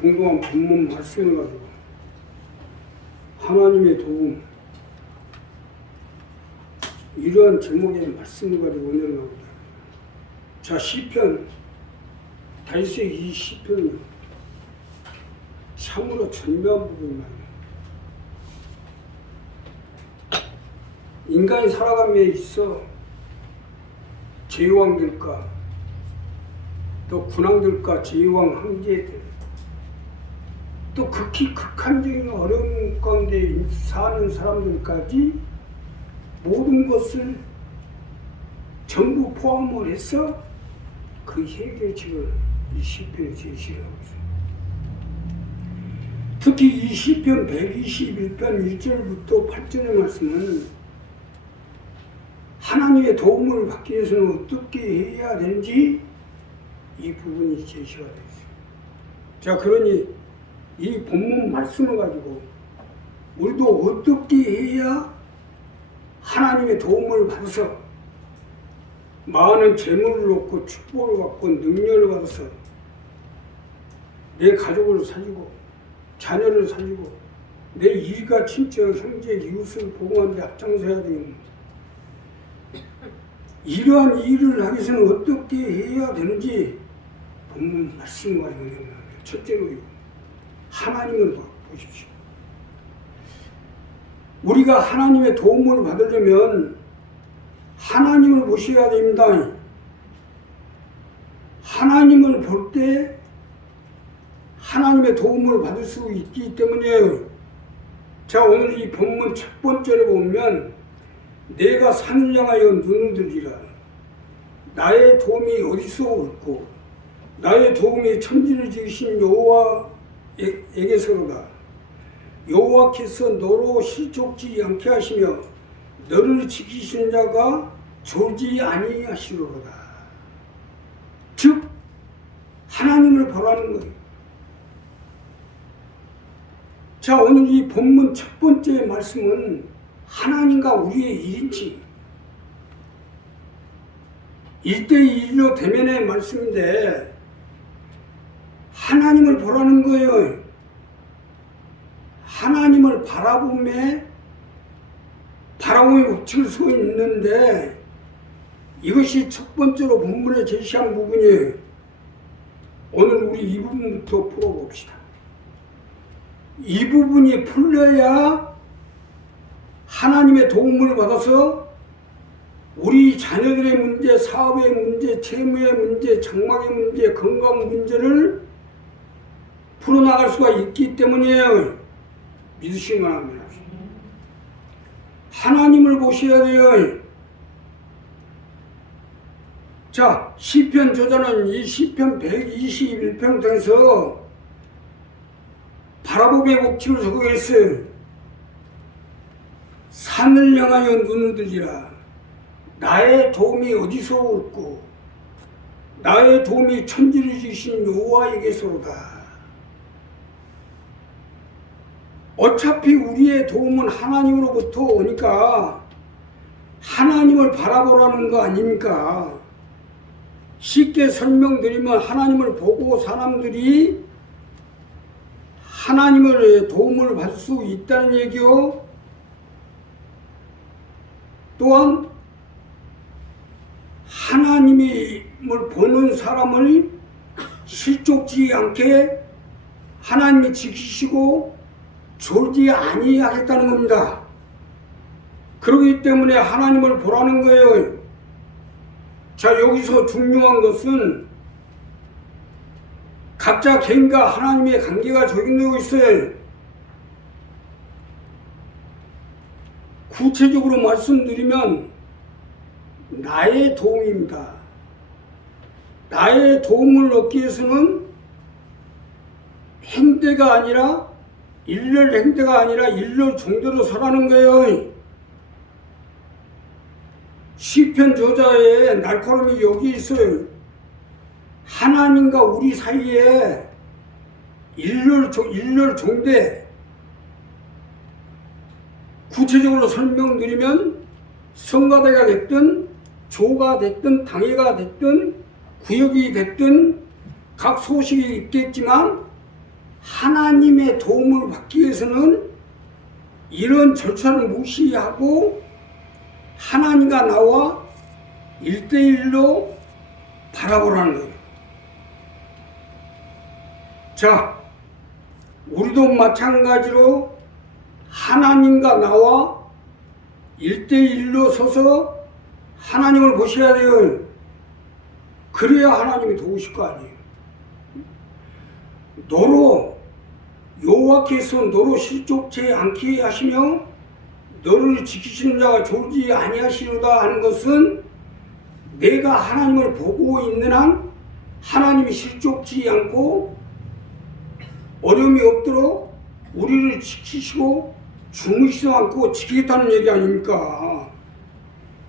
공동한 본문 말씀을 가지고 하나님의 도움, 이러한 제목의 말씀을 가지고 오늘은 합니다. 자, 시편, 다윗의 이 시편은 참으로 절묘한 부분이 많아요. 인간이 살아감에 있어 제왕들과 또 군왕들과 제왕 황제들, 또 극히 극한적인 어려운 가운데 사는 사람들까지 모든 것을 전부 포함을 해서 그 해결책을 이 시편에 제시를 하고 있습니다. 특히 이 시편 121편 1절부터 8절의 말씀은 하나님의 도움을 받기 위해서는 어떻게 해야 되는지 이 부분이 제시가 되어 있습니다. 자, 그러니 이 본문 말씀을 가지고 우리도 어떻게 해야 하나님의 도움을 받아서 많은 재물을 얻고 축복을 받고 능력을 받아서 내 가족을 살리고 자녀를 살리고 내 일가 친척 형제 이웃을 보호하는 데 앞장서야 되는, 이러한 일을 하기 위해서는 어떻게 해야 되는지 본문 말씀을 가지고 있는 거예요. 첫째로 하나님을 보십시오. 우리가 하나님의 도움을 받으려면 하나님을 보셔야 됩니다. 하나님을 볼 때 하나님의 도움을 받을 수 있기 때문이에요. 자, 오늘 이 본문 첫 번째로 보면 내가 산을 향하여 눈을 들리라. 나의 도움이 어디서 올고 나의 도움이 천지를 지으신 여호와에게서로다. 여호와께서 너로 실족지 않게 하시며 너를 지키시는 자가 졸지 아니하시로다. 즉 하나님을 보라는 거예요. 자, 오늘 이 본문 첫 번째 말씀은 하나님과 우리의 일인치 1대1로 대면의 말씀인데 하나님을 보라는 거예요. 하나님을 바라보며 법칙을 서 있는데 이것이 첫 번째로 본문에 제시한 부분이에요. 오늘 우리 이 부분부터 풀어봅시다. 이 부분이 풀려야 하나님의 도움을 받아서 우리 자녀들의 문제, 사업의 문제, 채무의 문제, 장막의 문제, 건강 문제를 풀어나갈 수가 있기 때문이에요. 믿으시면 합니다. 하나님을 보셔야 돼요. 자, 시편 저자는 이 시편 121편 통해서 바라보의 법칙을 적용했어요. 산을 향하여 눈을 들리라. 나의 도움이 어디서 올고 나의 도움이 천지를 지으신 여호와에게서로다. 어차피 우리의 도움은 하나님으로부터 오니까 하나님을 바라보라는 거 아닙니까? 쉽게 설명드리면 하나님을 보고 사람들이 하나님의 도움을 받을 수 있다는 얘기요. 또한 하나님을 보는 사람을 실족지 않게 하나님이 지키시고 졸지 아니하겠다는 겁니다. 그렇기 때문에 하나님을 보라는 거예요. 자, 여기서 중요한 것은 각자 개인과 하나님의 관계가 적용되고 있어요. 구체적으로 말씀드리면 나의 도움입니다. 나의 도움을 얻기 위해서는 행대가 아니라 일렬 행대가 아니라 일렬 종대로 서라는 거예요. 시편 저자의 날카로움이 여기 있어요. 하나님과 우리 사이에 일렬 종대, 구체적으로 설명드리면 성가대가 됐든 조가 됐든 당회가 됐든 구역이 됐든 각 소식이 있겠지만 하나님의 도움을 받기 위해서는 이런 절차를 무시하고 하나님과 나와 1대1로 바라보라는 거예요. 자, 우리도 마찬가지로 하나님과 나와 1대1로 서서 하나님을 보셔야 돼요. 그래야 하나님이 도우실 거 아니에요. 너로 여호와께서 너로 실족치 않게 하시며 너를 지키시는 자가 졸지 아니하시로다 하는 것은 내가 하나님을 보고 있는 한 하나님이 실족치 않고 어려움이 없도록 우리를 지키시고 주무시지 않고 지키겠다는 얘기 아닙니까?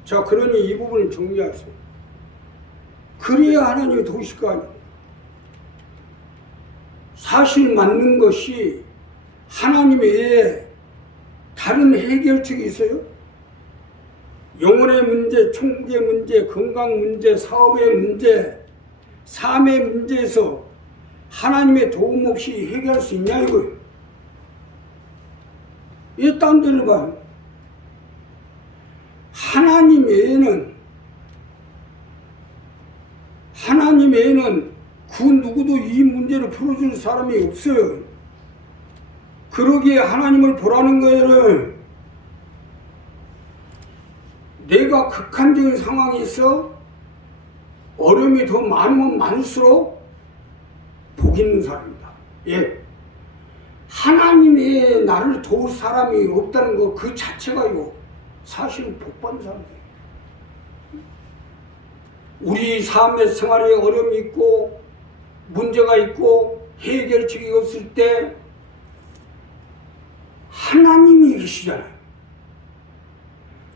자, 그러니 이 부분을 정리하세요. 그래야 하나님이 도우실 거 아니에요. 사실 맞는 것이 하나님 외에 다른 해결책이 있어요? 영혼의 문제, 총계 문제, 건강 문제, 사업의 문제, 삶의 문제에서 하나님의 도움 없이 해결할 수 있냐 이거예요. 이 딴 데를 봐요. 하나님 외에는 그 누구도 이 문제를 풀어줄 사람이 없어요. 그러기에 하나님을 보라는 거예요. 내가 극한적인 상황에 있어 어려움이 더 많으면 많을수록 복 있는 사람이다. 예. 하나님의 나를 도울 사람이 없다는 거 그 자체가요. 사실은 복 받는 사람이에요. 우리 삶의 생활에 어려움이 있고 문제가 있고 해결책이 없을 때 하나님이 계시잖아요.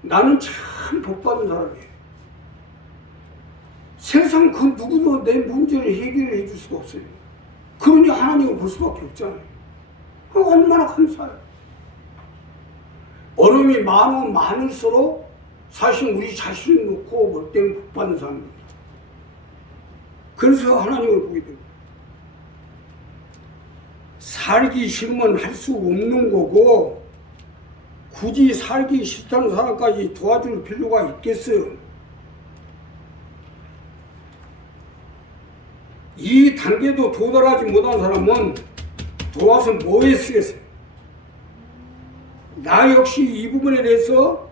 나는 참 복받은 사람이에요. 세상 그 누구도 내 문제를 해결해 줄 수가 없어요. 그러니 하나님을 볼 수밖에 없잖아요. 그 얼마나 감사해요. 어려움이 많으면 많을수록 사실 우리 자신을 놓고 볼 때는 복받는 사람입니다. 그래서 하나님을 보게 됩니다. 살기 싫으면 할 수 없는 거고 굳이 살기 싫다는 사람까지 도와줄 필요가 있겠어요. 이 단계도 도달하지 못한 사람은 도와서 뭐에 쓰겠어요? 나 역시 이 부분에 대해서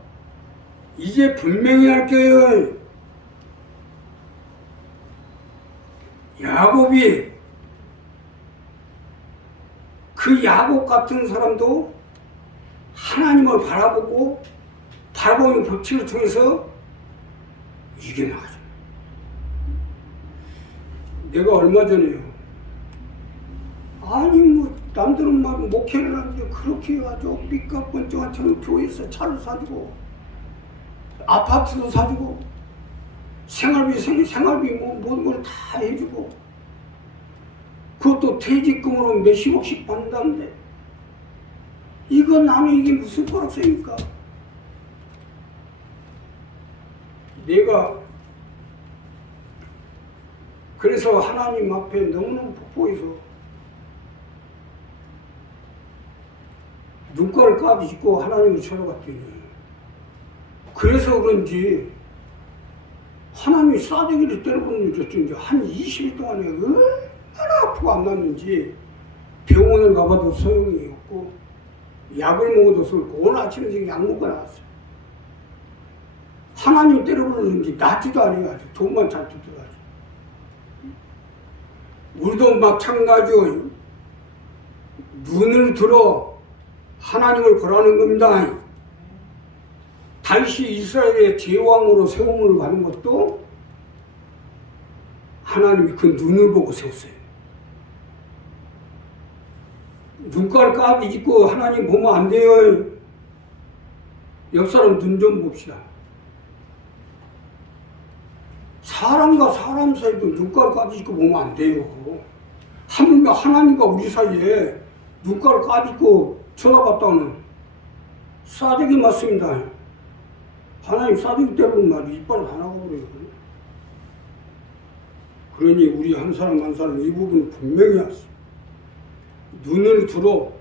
이제 분명히 할게요. 야곱이 그 야곱 같은 사람도 하나님을 바라보고 바라보는 법칙을 통해서 이겨나가죠. 내가 얼마 전에요. 아니 뭐 남들은 막 목회를 하는데 그렇게 해가지고 삐까뻔쩍한 교회에서 차를 사주고 아파트도 사주고 생활비 뭐 모든 걸 다 해주고 그것도 퇴직금으로 몇십억씩 받는다는데 이거 나는 이게 무슨 거락서입니까? 내가 그래서 하나님 앞에 너무너무 폭포해서 눈가를 까부짖고 하나님을 쳐다봤더니 그래서 그런지 하나님이 싸대기를 때려보는 줄 알았더니 한 20일 동안에 얼마나 아프고 안 낫는지 병원을 가봐도 소용이 없고 약을 먹어도 소용이 없고 오늘 아침에 지금 약 먹고 나왔어요. 하나님 때려보는지 낫지도 않아요. 아주 돈만 잘 들어가죠. 우리도 마찬가지로 눈을 들어 하나님을 보라는 겁니다. 다윗이 이스라엘의 제왕으로 세움을 받은 것도 하나님이 그 눈을 보고 세웠어요. 눈깔 까비짓고 하나님 보면 안 돼요. 옆 사람 눈 좀 봅시다. 사람과 사람 사이도 눈깔 까비짓고 보면 안 돼요. 하물며 하나님과 우리 사이에 눈깔 까비짓고 쳐다봤다는 싸대기 맞습니다. 하나님 싸대기 때리는 말이 이빨 다 나가버려요. 그러니 우리 한 사람 한 사람 이 부분은 분명히 하세요. 눈을 들어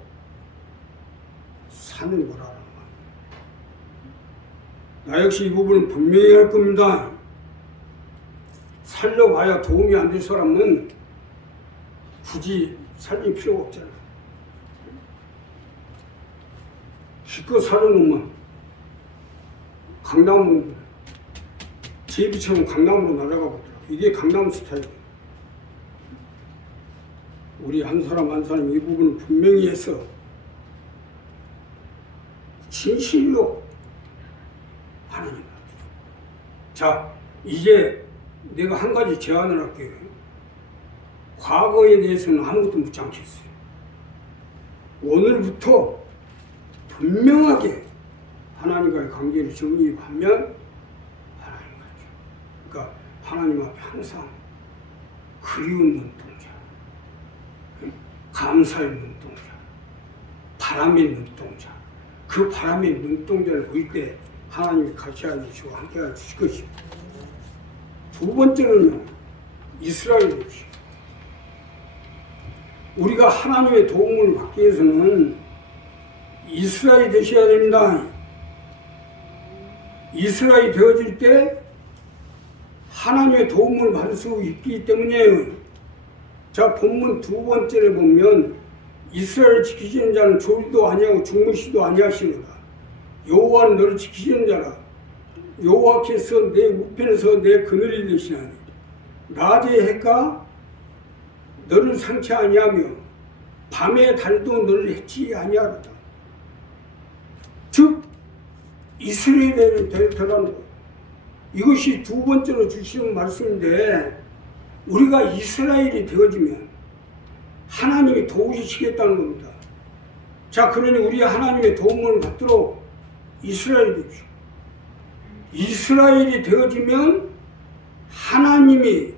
사는 거라는 거야. 나 역시 이 부분은 분명히 할 겁니다. 살려봐야 도움이 안 될 사람은 굳이 살릴 필요가 없잖아. 기껏 살려놓으면 강나무, 제비처럼 강나무로 날아가고 있더라고. 이게 강나무 스타일이에요. 우리 한 사람 한 사람 이 부분을 분명히 해서 진실로 하나님 앞에. 자, 이제 내가 한 가지 제안을 할게요. 과거에 대해서는 아무것도 묻지 않겠어요. 오늘부터 분명하게 하나님과의 관계를 정립하면 하나님 같죠. 그러니까 하나님 앞에 항상 그리운 눈동자, 감사의 눈동자, 바람의 눈동자, 그 바람의 눈동자를 보일 때 하나님이 같이 해주시고 함께 해주실 것입니다. 두 번째는요, 이스라엘이죠. 우리가 하나님의 도움을 받기 위해서는 이스라엘이 되셔야 됩니다. 이스라엘이 되어질 때 하나님의 도움을 받을 수 있기 때문이에요. 자, 본문 두 번째를 보면 이스라엘을 지키시는 자는 졸도 아니하고 주무시도 아니하시로다. 여호와는 너를 지키시는 자라. 여호와께서 내 우편에서 내 그늘이 되시나니 낮의 해가 너를 상치 아니하며 밤의 달도 너를 해치지 아니하로다. 즉 이스라엘이 되라는 거예요. 이것이 두 번째로 주시는 말씀인데, 우리가 이스라엘이 되어지면 하나님이 도우시겠다는 겁니다. 자, 그러니 우리 하나님의 도움을 받도록 이스라엘이 되십시오. 이스라엘이 되어지면 하나님이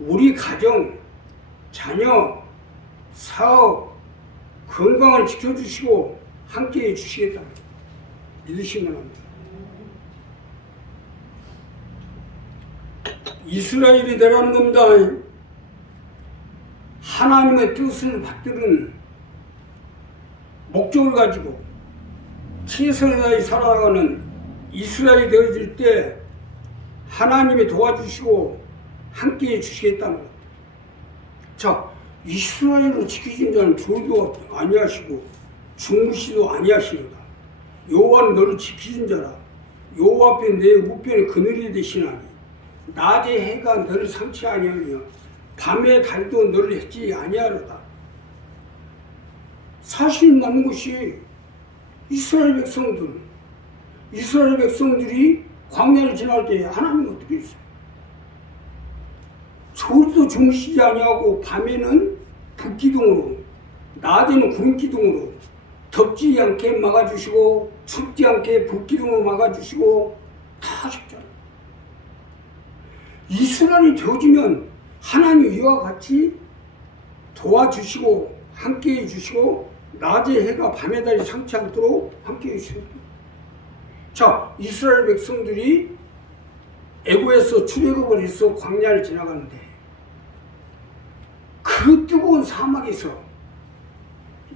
우리 가정, 자녀, 사업, 건강을 지켜주시고 함께해 주시겠다. 믿으시면 합니다. 이스라엘이 되라는 겁니다. 하나님의 뜻을 받들은 목적을 가지고 최선을 다해 살아가는 이스라엘이 되어질 때 하나님이 도와주시고 함께해 주시겠다는 겁니다. 자, 이스라엘을 지키신 자는 졸도 아니하시고 주무시도 아니하시로다. 여호와는 너를 지키신 자라. 여호와 앞에 내 우편에 그늘이 되시나니 낮의 해가 너를 상치 아니하며 밤의 달도 너를 해치지 아니하로다. 사실 맞는 것이 이스라엘 백성들이 광야를 지날 때 하나님은 어떻게 했어요? 졸도 주무시지 아니하고 밤에는 불기둥으로, 낮에는 구름기둥으로 덥지 않게 막아주시고 춥지 않게 불기둥으로 막아주시고 다 하셨잖아요. 이스라엘이 되어지면 하나님 이와 같이 도와주시고 함께해 주시고 낮의 해가 밤의 달이 상치 않도록 함께해 주시고. 자, 이스라엘 백성들이 애굽에서 출애굽을 해서 광야를 지나가는데 그 뜨거운 사막에서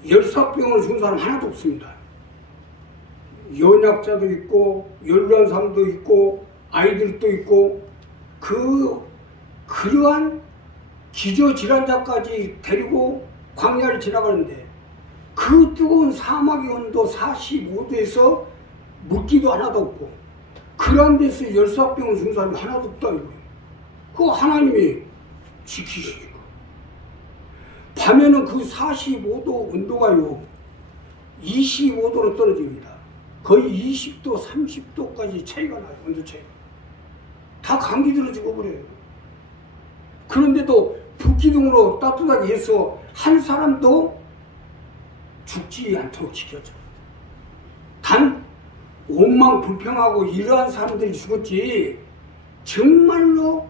열사병을 준 사람 하나도 없습니다. 연약자도 있고 연로한 사람도 있고 아이들도 있고 그러한 기저질환자까지 데리고 광야를 지나가는데 그 뜨거운 사막의 온도 45도에서 묻기도 하나도 없고 그러한 데서 열사병을 준 사람이 하나도 없다 이거예요. 그거 하나님이 지키시고 밤에는 그 45도 온도가요 25도로 떨어집니다. 거의 20도 30도까지 차이가 나요. 온도 차이가 다 감기 들어 죽어버려요. 그런데도 불기둥으로 따뜻하게 해서 한 사람도 죽지 않도록 지켜줘요. 단 원망 불평하고 이러한 사람들이 죽었지 정말로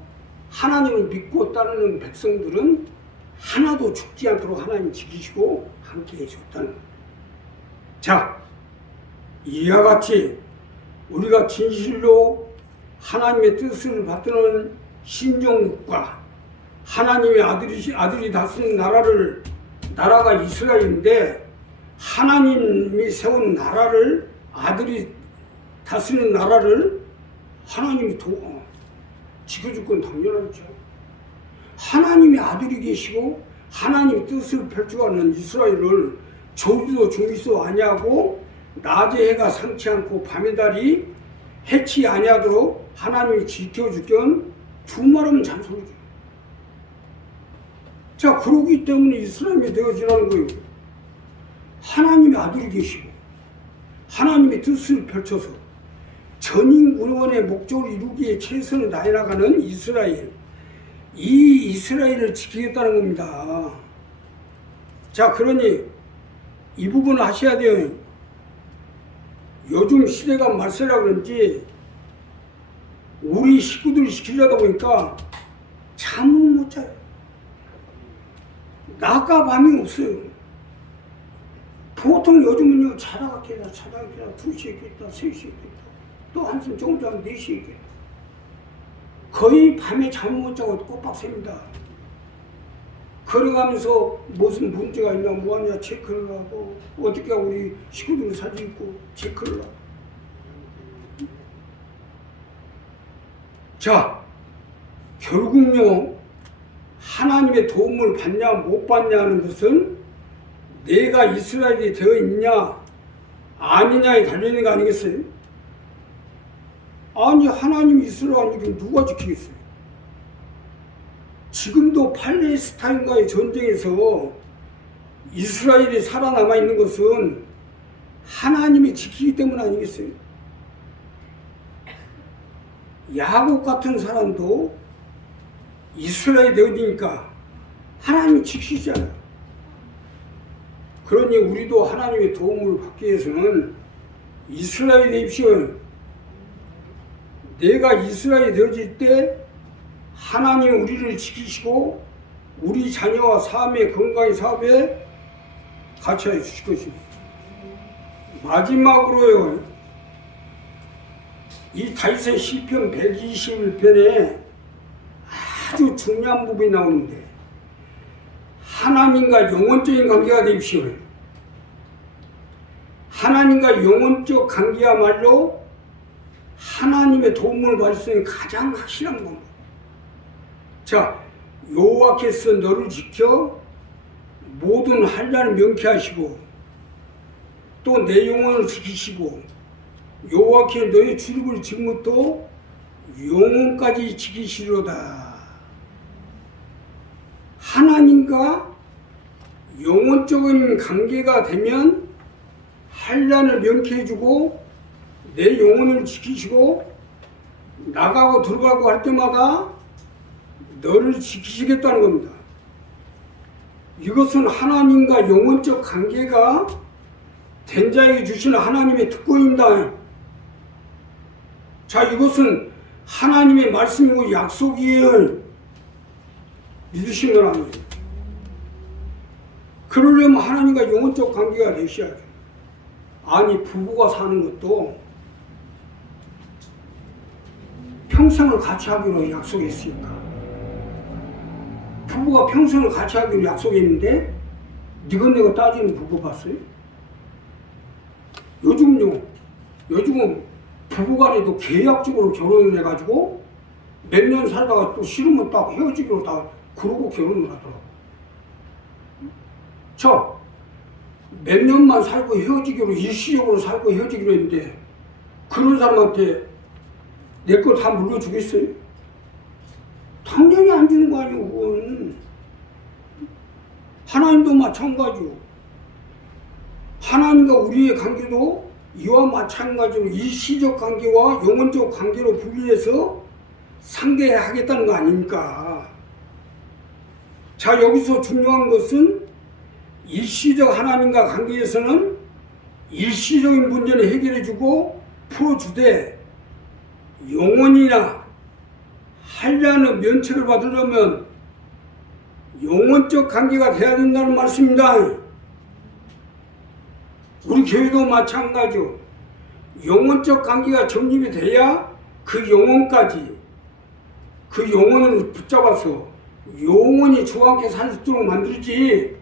하나님을 믿고 따르는 백성들은 하나도 죽지 않도록 하나님 지키시고 함께 해주셨다는 겁니다. 자, 이와 같이 우리가 진실로 하나님의 뜻을 받드는 신종국과 하나님의 아들이 다스리는 나라를 나라가 이스라엘인데 하나님이 세운 나라를 아들이 다스리는 나라를 하나님이 지켜줄 건 당연하죠. 하나님이 아들이 계시고 하나님의 뜻을 펼쳐가는 이스라엘을 저주도 중기도 아니하고 낮에 해가 상치 않고 밤의 달이 해치 아니하도록 하나님이 지켜줄 건 두말하면 잔소리죠. 자, 그러기 때문에 이스라엘이 되어지라는 거예요. 하나님의 아들이 계시고 하나님의 뜻을 펼쳐서 전인구원의 목적을 이루기에 최선을 다해 나가는 이스라엘, 이 이스라엘을 지키겠다는 겁니다. 자, 그러니 이 부분을 하셔야 돼요. 요즘 시대가 말세라 그런지 우리 식구들이 시키려다 보니까 잠을 못 자요. 낮과 밤이 없어요. 보통 요즘은요, 자다가 깨다, 2시에 깼다, 3시에 깼다, 또 한숨 조금 자면 4시에 깼다. 거의 밤에 잠 못 자고 꼬박 셉니다. 걸어가면서 무슨 문제가 있나, 뭐하냐 체크를 하고, 어떻게 우리 식구들 사진 있고 체크를 하고. 자, 결국요, 하나님의 도움을 받냐 못 받냐 하는 것은 내가 이스라엘이 되어 있냐 아니냐에 달려있는 거 아니겠어요? 아니, 하나님이 이스라엘 아니면 누가 지키겠어요? 지금도 팔레스타인과의 전쟁에서 이스라엘이 살아남아 있는 것은 하나님이 지키기 때문 아니겠어요? 야곱 같은 사람도 이스라엘이 어디니까 하나님이 지키시잖아요. 그러니 우리도 하나님의 도움을 받기 위해서는 이스라엘이 되십시오. 내가 이스라엘이 되어질 때 하나님이 우리를 지키시고 우리 자녀와 삶의 건강의 사업에 같이 해 주실 것입니다. 마지막으로요, 이 다윗의 시편 121편에 아주 중요한 부분이 나오는데, 하나님과 영혼적인 관계가 되십시오. 하나님과 영혼적 관계야말로 하나님의 도움을 받을 수 있는 가장 확실한 겁니다. 자, 여호와께서 너를 지켜 모든 환난을 명쾌하시고 또 내 영혼을 지키시고 여호와께 너의 출입을 지금부터 영혼까지 지키시리로다. 하나님과 영혼적인 관계가 되면 환난을 명쾌해주고 내 영혼을 지키시고 나가고 들어가고 할 때마다 너를 지키시겠다는 겁니다. 이것은 하나님과 영혼적 관계가 된 자에게 주시는 하나님의 특권입니다. 자, 이것은 하나님의 말씀이고 약속이에요. 믿으시는 건 아니에요. 그러려면 하나님과 영혼적 관계가 되셔야죠. 아니, 부부가 사는 것도 평생을 같이 하기로 약속했으니까. 부부가 평생을 같이 하기로 약속했는데 니건내가 따지는 부부 봤어요? 요즘은 부부간에도 계약적으로 결혼을 해가지고 몇 년 살다가 또 싫으면 딱 헤어지기로 다 그러고 결혼을 하더라고. 몇 년만 살고 헤어지기로, 일시적으로 살고 헤어지기로 했는데 그런 사람한테 내 걸 다 물려주겠어요? 당연히 안 주는 거 아니에요, 그건. 하나님도 마찬가지고 하나님과 우리의 관계도 이와 마찬가지로 일시적 관계와 영혼적 관계로 분리해서 상대하겠다는 거 아닙니까? 자, 여기서 중요한 것은 일시적 하나님과 관계에서는 일시적인 문제를 해결해주고 풀어주되 영혼이나 환난의 면책을 받으려면 영혼적 관계가 돼야 된다는 말씀입니다. 우리 교회도 마찬가지요. 영혼적 관계가 정립이 돼야 그 영혼까지, 그 영혼을 붙잡아서 영혼이 주와 함께 살 수 있도록 만들지,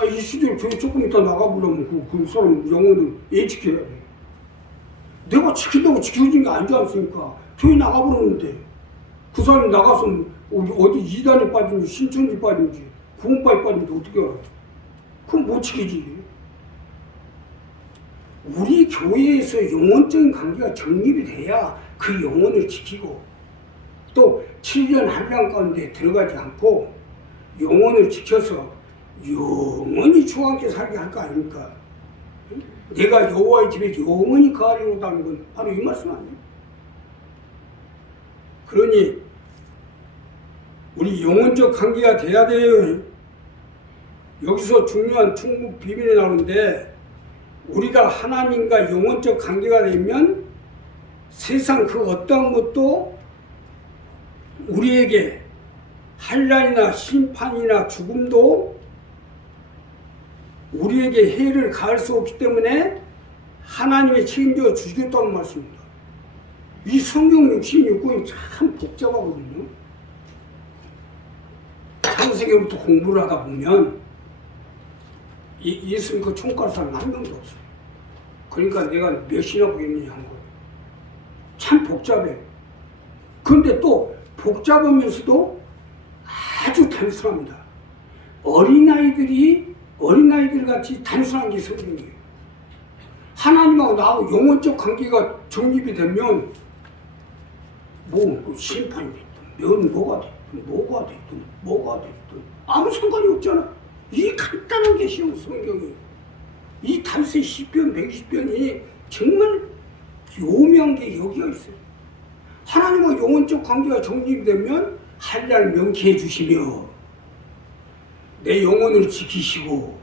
이 시대를 교회 조금 이따 나가보려면 그 사람 영혼을 지켜야 돼. 내가 지킨다고 지켜진 게 아니지 않습니까? 교회 나가버렸는데 그 사람이 나가서 어디 이단에 빠진지 신천지 빠진지 구원파에 빠진지 어떻게 알아? 그럼 못 지키지. 우리 교회에서 영혼적인 관계가 정립이 돼야 그 영혼을 지키고 또 7년 한량 가운데 들어가지 않고 영혼을 지켜서 영원히 주와 함께 살게 할 거 아닙니까? 내가 여호와의 집에 영원히 거하리로다는 건 바로 이 말씀 아니에요? 그러니 우리 영혼적 관계가 돼야 돼요. 여기서 중요한 충국 비밀이 나오는데 우리가 하나님과 영혼적 관계가 되면 세상 그 어떠한 것도 우리에게 한란이나 심판이나 죽음도 우리에게 해를 가할 수 없기 때문에 하나님이 책임져 주시겠다는 말씀입니다. 이 성경 66권이 참 복잡하거든요. 창세기부터 공부를 하다 보면 예수님 그 총괄 사람 한 명도 없어요. 그러니까 내가 몇이나 보겠느냐 한 거예요. 참 복잡해요. 그런데 또 복잡하면서도 아주 단순합니다. 어린아이들 같이 단순한 게 성경이에요. 하나님하고 나하고 영혼적 관계가 정립이 되면 뭐 심판이 됐든 뭐가 됐든 아무 상관이 없잖아. 이 간단한 게 쉬운 성경이에요. 이 다윗의 시편 120편이 정말 교묘한 게 여기가 있어요. 하나님과 영혼적 관계가 정립이 되면 한날 명쾌해 주시며 내 영혼을 지키시고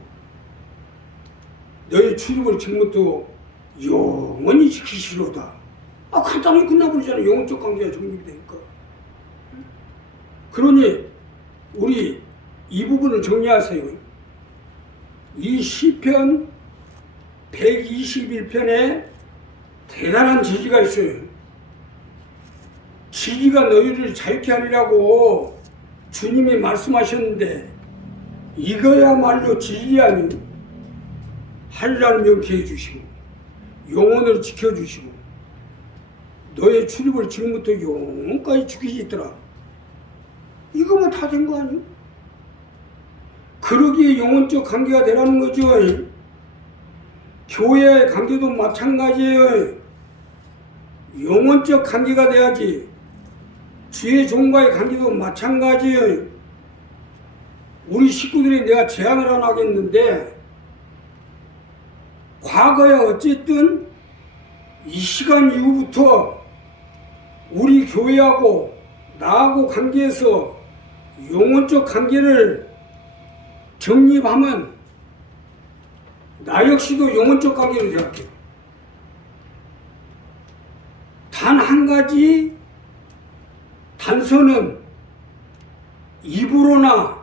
너의 출입을 지금부터 영원히 지키시로다. 간단하게 끝나버리잖아요. 영혼적 관계가 정립이 되니까. 그러니 우리 이 부분을 정리하세요. 이 시편 121편에 대단한 지지가 있어요. 지지가 너희를 자유케 하리라고 주님이 말씀하셨는데 이거야말로 지지하니 한날 명쾌해 주시고 영혼을 지켜주시고 너의 출입을 지금부터 영원까지 지키시더라. 이거만 다 된 거 아니에요? 그러기에 영혼적 관계가 되라는 거죠. 교회의 관계도 마찬가지예요. 영혼적 관계가 돼야지. 주의 종과의 관계도 마찬가지예요. 우리 식구들이 내가 제안을 하나 하겠는데 과거에 어쨌든 이 시간 이후부터 우리 교회하고 나하고 관계에서 영혼적 관계를 정립하면 나 역시도 영혼적 관계를 생각해요. 단 한 가지 단서는 입으로나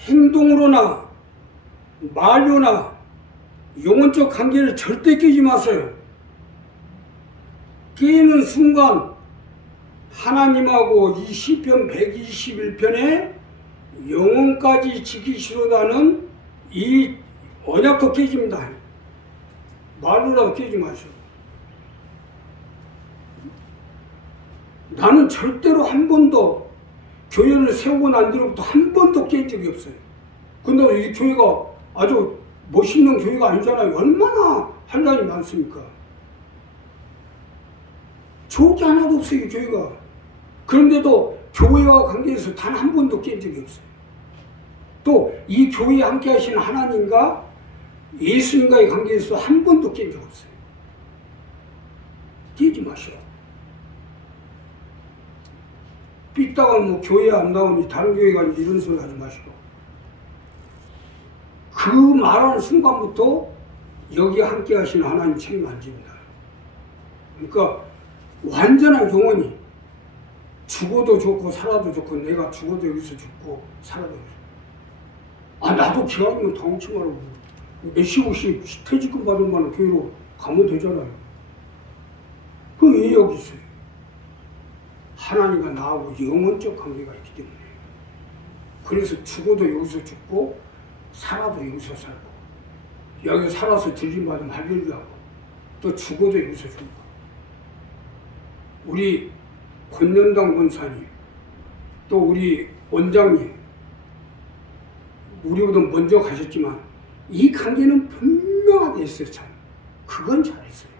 행동으로나 말로나 영혼적 관계를 절대 깨지 마세요. 깨는 순간 하나님하고 이 시편 121편에 영혼까지 지키시로다는 이 언약도 깨집니다. 말로라도 깨지 마시오. 나는 절대로 한 번도 교회를 세우고 난 뒤로부터 한 번도 깬 적이 없어요. 근데 이 교회가 아주 멋있는 교회가 아니잖아요. 얼마나 한란이 많습니까? 좋은 게 하나도 없어요, 이 교회가. 그런데도 교회와 관계에서 단 한 번도 깬 적이 없어요. 또 이 교회에 함께 하시는 하나님과 예수님과의 관계에서 한 번도 깬 적 없어요. 깨지 마시오. 삐딱은 뭐 교회 안 나오니 다른 교회 가니 이런 소리 하지 마시고. 그 말하는 순간부터 여기 함께 하시는 하나님 책임 안 집니다. 그러니까 완전한 영혼이 죽어도 좋고 살아도 좋고 내가 죽어도 여기서 죽고 살아도 나도 기왕이면 당치 말고 몇십억씩 퇴직금 받을 만한 교회로 가면 되잖아요. 그럼 왜 여기 있어요? 하나님과 나하고 영혼적 관계가 있기 때문에. 그래서 죽어도 여기서 죽고 살아도 여기서 살고 여기 살아서 들림받으면 할렐루야고 또 죽어도 여기서 죽고 우리 권연당 권사님 또 우리 원장님 우리보다 먼저 가셨지만 이 관계는 분명하게 있어요. 참 그건 잘했어요.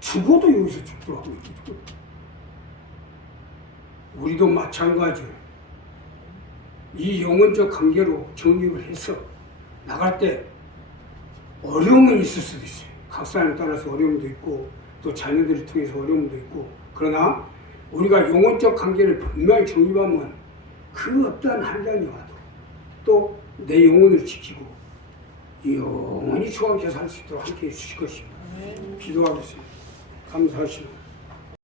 죽어도 여기서 죽더라고요. 우리도 마찬가지예요. 이 영혼적 관계로 정립을 해서 나갈 때 어려움은 있을 수도 있어요. 각 사람에 따라서 어려움도 있고 또 자녀들을 통해서 어려움도 있고 그러나 우리가 영혼적 관계를 분명히 정립하면 그 어떠한 한량이 와도 또 내 영혼을 지키고 영원히 주와 함께 살 수 있도록 함께 해주실 것입니다. 기도하겠습니다. 감사하시고